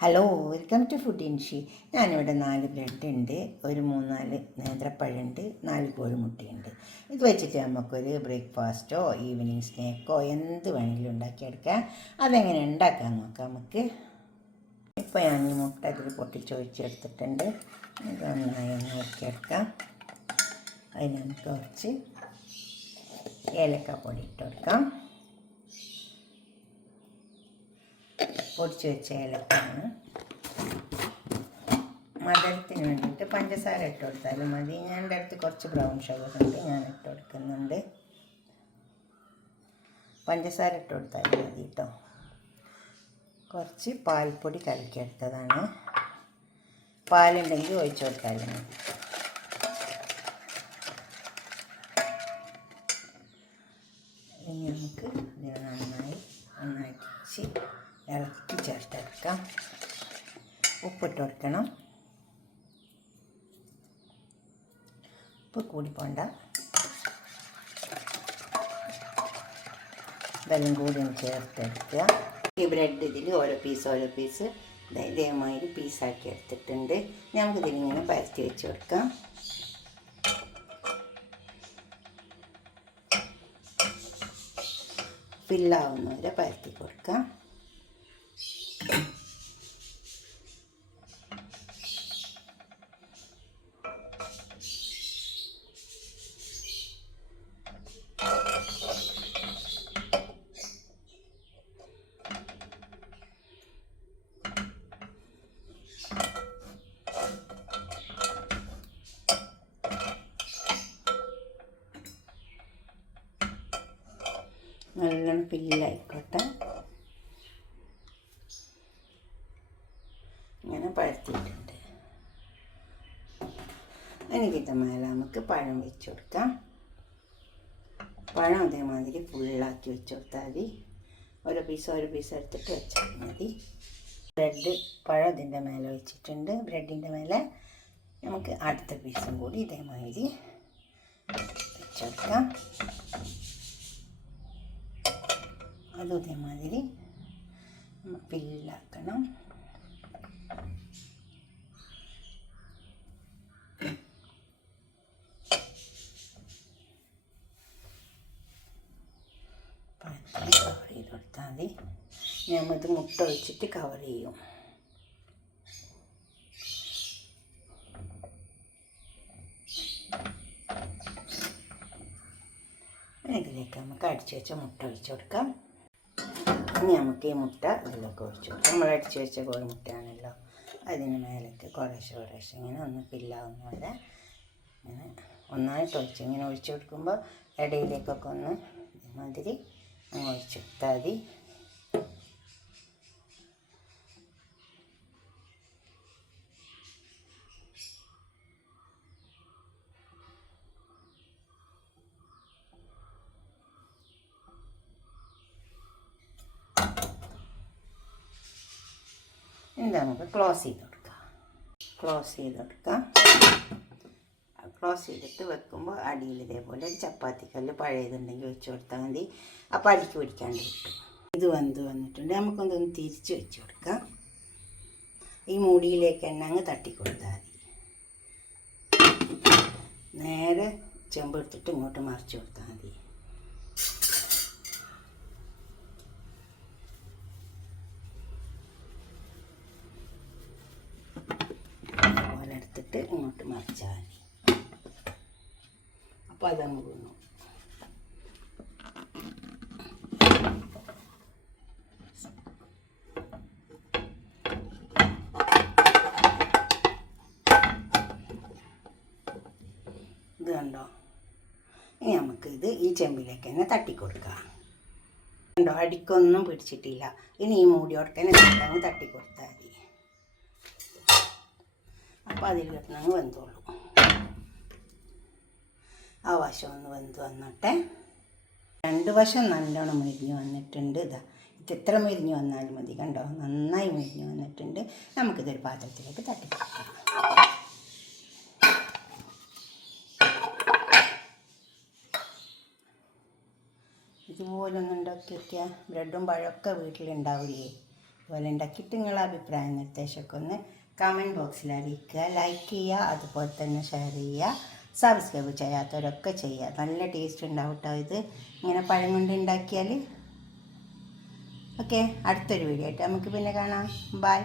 Hello, welcome to food ഇൻഷി. ഞാനിവിടെ 4 bread ഉണ്ട്, ഒരു 3-4 നേന്ത്രപ്പഴമുണ്ട്, 4 കോഴിമുട്ടയുണ്ട്. ഇത് വെച്ചിട്ട് നമുക്കൊരു ബ്രേക്ക്ഫാസ്റ്റോ ഈവനിങ് സ്നാക്കോ എന്ത് വേണമെങ്കിലും ഉണ്ടാക്കിയെടുക്കാം. അതെങ്ങനെ ഉണ്ടാക്കാൻ നോക്കാം നമുക്ക്. ഇപ്പോൾ ഞാൻ ഈ മുട്ട ഇതിൽ പൊട്ടിച്ചൊഴിച്ചെടുത്തിട്ടുണ്ട്. ഇതൊന്നായി ഒന്ന് നോക്കിയെടുക്കാം. അതിന് നമുക്ക് കുറച്ച് ഏലക്കാപ്പൊടി ഇട്ട് കൊടുക്കാം. പൊടിച്ച് വെച്ച ഏലക്കാണ്. മധുരത്തിന് വേണ്ടിയിട്ട് പഞ്ചസാര ഇട്ട് കൊടുത്താലും മതി. ഞാൻ എൻ്റെ അടുത്ത് കുറച്ച് ബ്രൗൺ ഷുഗർ ഉണ്ട്, ഞാൻ ഇട്ട് കൊടുക്കുന്നുണ്ട്. പഞ്ചസാര ഇട്ട് കൊടുത്താലും മതി കേട്ടോ. കുറച്ച് പാൽപ്പൊടി കലക്കിയെടുത്തതാണ്. പാലുണ്ടെങ്കിൽ ഒഴിച്ചു കൊടുത്താലും മതി. ഇനി നമുക്ക് ഇത് നന്നായി ഇളക്കി ചേർത്തെടുക്കാം. ഉപ്പിട്ട് കൊടുക്കണം. ഉപ്പ് കൂടി പോണ്ട, ഇതെല്ലാം കൂടി ഒന്ന് ചേർത്തെടുക്കുക. ഈ ബ്രെഡ് ഇതിൽ ഓരോ പീസ് ഇതേമാതിരി പീസാക്കി എടുത്തിട്ടുണ്ട്. നമുക്കിതിലിങ്ങനെ പരത്തി വെച്ച് കൊടുക്കാം. ഫില്ലാവുന്നവരെ പരത്തി കൊടുക്കാം. നല്ലോണം ഫില്ലായിക്കോട്ടെ. ഇങ്ങനെ പരത്തിയിട്ടുണ്ട്. എനിക്കിത് മേലെ നമുക്ക് പഴം വെച്ച് കൊടുക്കാം. പഴം അതേമാതിരി ഫുള്ളാക്കി വെച്ച് കൊടുത്താൽ മതി. ഓരോ പീസ് എടുത്തിട്ട് വെച്ചാൽ മതി. പഴം ഇതിൻ്റെ മേലെ വെച്ചിട്ടുണ്ട്. ബ്രെഡിൻ്റെ മേലെ നമുക്ക് അടുത്ത പീസും കൂടി ഇതേമാതിരി വെച്ച് കൊടുക്കാം. അതും ഇതേമാതിരി ഫില്ലാക്കണം. കവർ ചെയ്ത് കൊടുത്താൽ മതി. നമ്മത് മുട്ട ഒഴിച്ചിട്ട് കവർ ചെയ്യും. ഇതിലേക്ക് നമുക്ക് അടിച്ചു വെച്ച മുട്ട ഒഴിച്ചു കൊടുക്കാം. ഇനി നമുക്ക് ഈ മുട്ട ഇതിലൊക്കെ ഒഴിച്ചു കൊടുക്കാം. നമ്മൾ അടിച്ചു വെച്ച കോഴിമുട്ടയാണല്ലോ, അതിന് മേലേക്ക് കുറേശ്ശെ ഇങ്ങനെ ഒന്ന് ഫില്ലാവുന്ന പോലെ ഇങ്ങനെ ഒന്നായിട്ട് ഒഴിച്ച് ഇങ്ങനെ ഒഴിച്ചു കൊടുക്കുമ്പോൾ ഇടയിലേക്കൊക്കെ ഒന്ന് ഇതേമാതിരി അങ്ങ് ഒഴിച്ചു കൊടുത്താൽ മതി. എന്താ നമുക്ക് ക്ലോസ് ചെയ്ത് കൊടുക്കാം. ക്ലോസ് ചെയ്തിട്ട് വെക്കുമ്പോൾ അടിയിൽ ഇതേപോലെ ഒരു ചപ്പാത്തിക്കല്ല് പഴയതുണ്ടെങ്കിൽ വെച്ച് കൊടുത്താൽ മതി. അപ്പോൾ അടിക്ക് പിടിക്കാണ്ട് കിട്ടും. ഇത് വന്നിട്ടുണ്ട്. നമുക്കൊന്ന് തിരിച്ച് വെച്ച് കൊടുക്കാം. ഈ മൂടിയിലേക്ക് തന്നെ അങ്ങ് തട്ടിക്കൊടുത്താൽ മതി. നേരെ ചെമ്പെടുത്തിട്ട് ഇങ്ങോട്ട് മറിച്ച് കൊടുത്താൽ മതി. എടുത്തിട്ട് ഇങ്ങോട്ട് മറിച്ചാൽ മതി. അപ്പോൾ അതങ്ങ് വീണു. ഇത് കണ്ടോ? ഇനി നമുക്കിത് ഈ ചെമ്പിലേക്ക് തന്നെ തട്ടിക്കൊടുക്കാം. കണ്ടോ, അടിക്കൊന്നും പിടിച്ചിട്ടില്ല. ഇനി ഈ മൂടിയോടെ തന്നെ തട്ടിക്കൊടുത്താൽ മതി. അപ്പോൾ അതിൽ കിട്ടണങ്ങ് വെന്തോളൂ. ആ വശം ഒന്ന് വെന്ത് വന്നോട്ടെ. 2 വശം നല്ലോണം മുരിഞ്ഞ് വന്നിട്ടുണ്ട്. ഇത് എത്ര മുരിഞ്ഞ് വന്നാലും മതി. കണ്ടോ, നന്നായി മുരിഞ്ഞ് വന്നിട്ടുണ്ട്. നമുക്കിതൊരു പാത്രത്തിലേക്ക് തട്ടിക്കൊടുക്കാം. ഇതുപോലൊന്നും ഉണ്ടാക്കി വയ്ക്കുക. ബ്രെഡും പഴമൊക്കെ വീട്ടിലുണ്ടാവില്ലേ? ഇതുപോലെ ഉണ്ടാക്കിയിട്ട് നിങ്ങളുടെ അഭിപ്രായം നിർദ്ദേശമൊക്കെ ഒന്ന് കമൻറ്റ് ബോക്സിൽ അറിയിക്കുക. ലൈക്ക് ചെയ്യുക, അതുപോലെ തന്നെ ഷെയർ ചെയ്യുക. സബ്സ്ക്രൈബ് ചെയ്യാത്തവരൊക്കെ ചെയ്യുക. നല്ല ടേസ്റ്റ് ഉണ്ടാവും കേട്ടോ ഇത് ഇങ്ങനെ പഴം കൊണ്ട് ഉണ്ടാക്കിയാൽ. ഓക്കെ, അടുത്തൊരു വീഡിയോ ആയിട്ട് നമുക്ക് പിന്നെ കാണാം. ബൈ.